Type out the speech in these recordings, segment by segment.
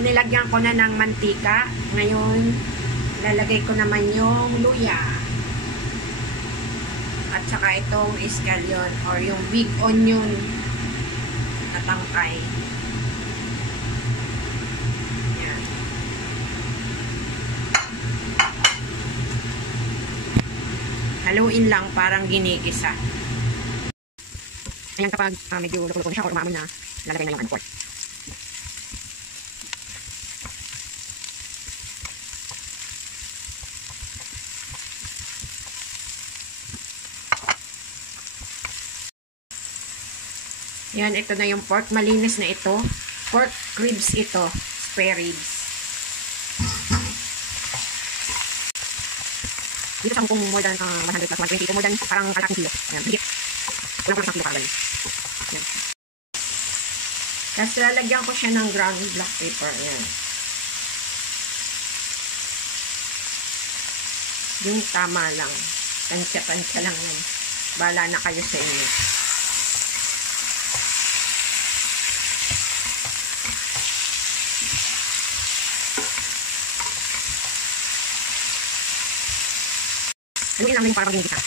Ayan, nilagyan ko na ng mantika. Ngayon, lalagay ko naman yung luya. At saka itong scallion or yung big onion na tangkay. Ayan. Haluin lang, parang ginigisa. Ayan, kapag medyo luto-luto siya or umaamoy na, lalagay na yung pork. Yan, ito na yung pork. Malinis na ito. Pork ribs ito. Spare ribs. Dito sa kung more than 100 plus 120. Kung more than parang kalaking kilo. Ayan, higit. Kulang ko ng kilo kagad. Ayan. Tapos lalagyan ko siya ng ground black pepper. Ayan. Yung tama lang. Tansya-tansya lang yan. Bahala na kayo sa inyo. Haluin lang yung parang ginigisa.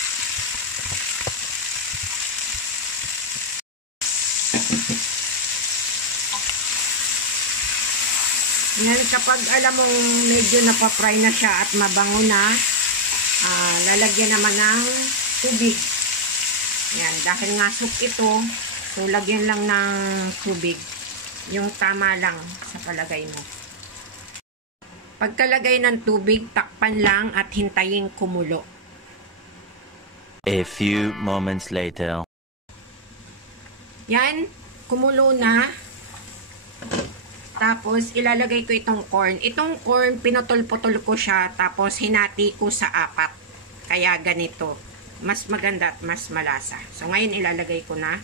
Yan, kapag alam mong medyo napapry na siya at mabango na, lalagyan naman ng tubig. Yan, dahil nga soup ito, so lagyan lang ng tubig. Yung tama lang sa palagay mo. Pagkalagay ng tubig, takpan lang at hintayin kumulo. A few moments later. Yan, kumulo na. Tapos, ilalagay ko itong corn. Itong corn, pinutol-putol ko siya. Tapos, hinati ko sa 4. Kaya ganito. Mas maganda at mas malasa. So, ngayon ilalagay ko na.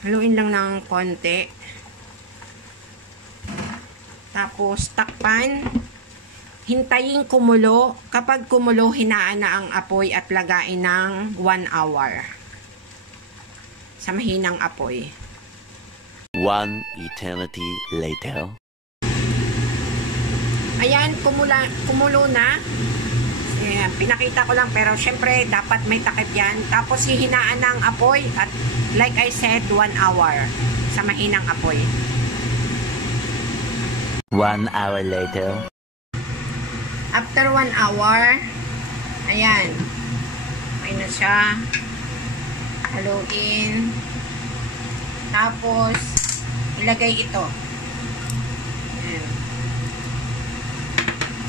Haluin lang ng konti. Tapos, takpan. Hintayin kumulo. Kapag kumulo, hinaan na ang apoy at lagain ng 1 hour. Sa mahinang apoy. 1 eternity later. Ayan, kumulo na. Ayan, pinakita ko lang pero syempre dapat may takip yan. Tapos hihinaan ng apoy at like I said, 1 hour. Sa mahinang apoy. 1 hour later. After 1 hour, ayan, okay na siya. Haluin. Tapos, ilagay ito. Ayan.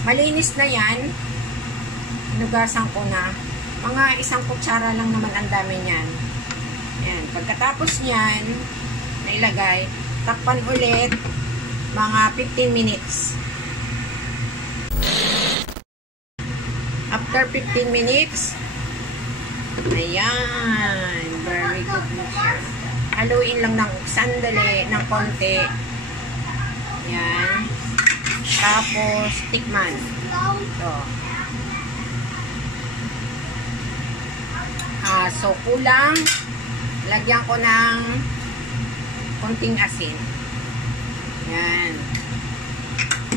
Malinis na yan. Hinugasan ko na. Mga 1 kutsara lang naman ang dami niyan. Ayan. Pagkatapos niyan, nailagay, takpan ulit, mga 15 minutes. After 15 minutes, ayan, very good na siya. Haluin lang ng sandali, ng konti. Ayan. Tapos, tikman. Ito. So, kulang. Lagyan ko ng konting asin. Ayan.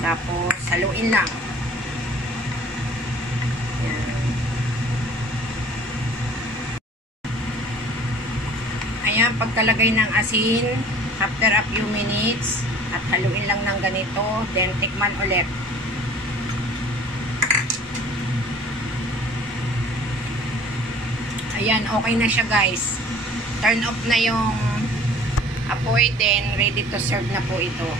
Tapos, haluin lang. Ayan, pagkalagay ng asin, after a few minutes, at haluin lang ng ganito, then tikman ulit. Ayan, okay na siya guys. Turn off na yung apoy, then ready to serve na po ito.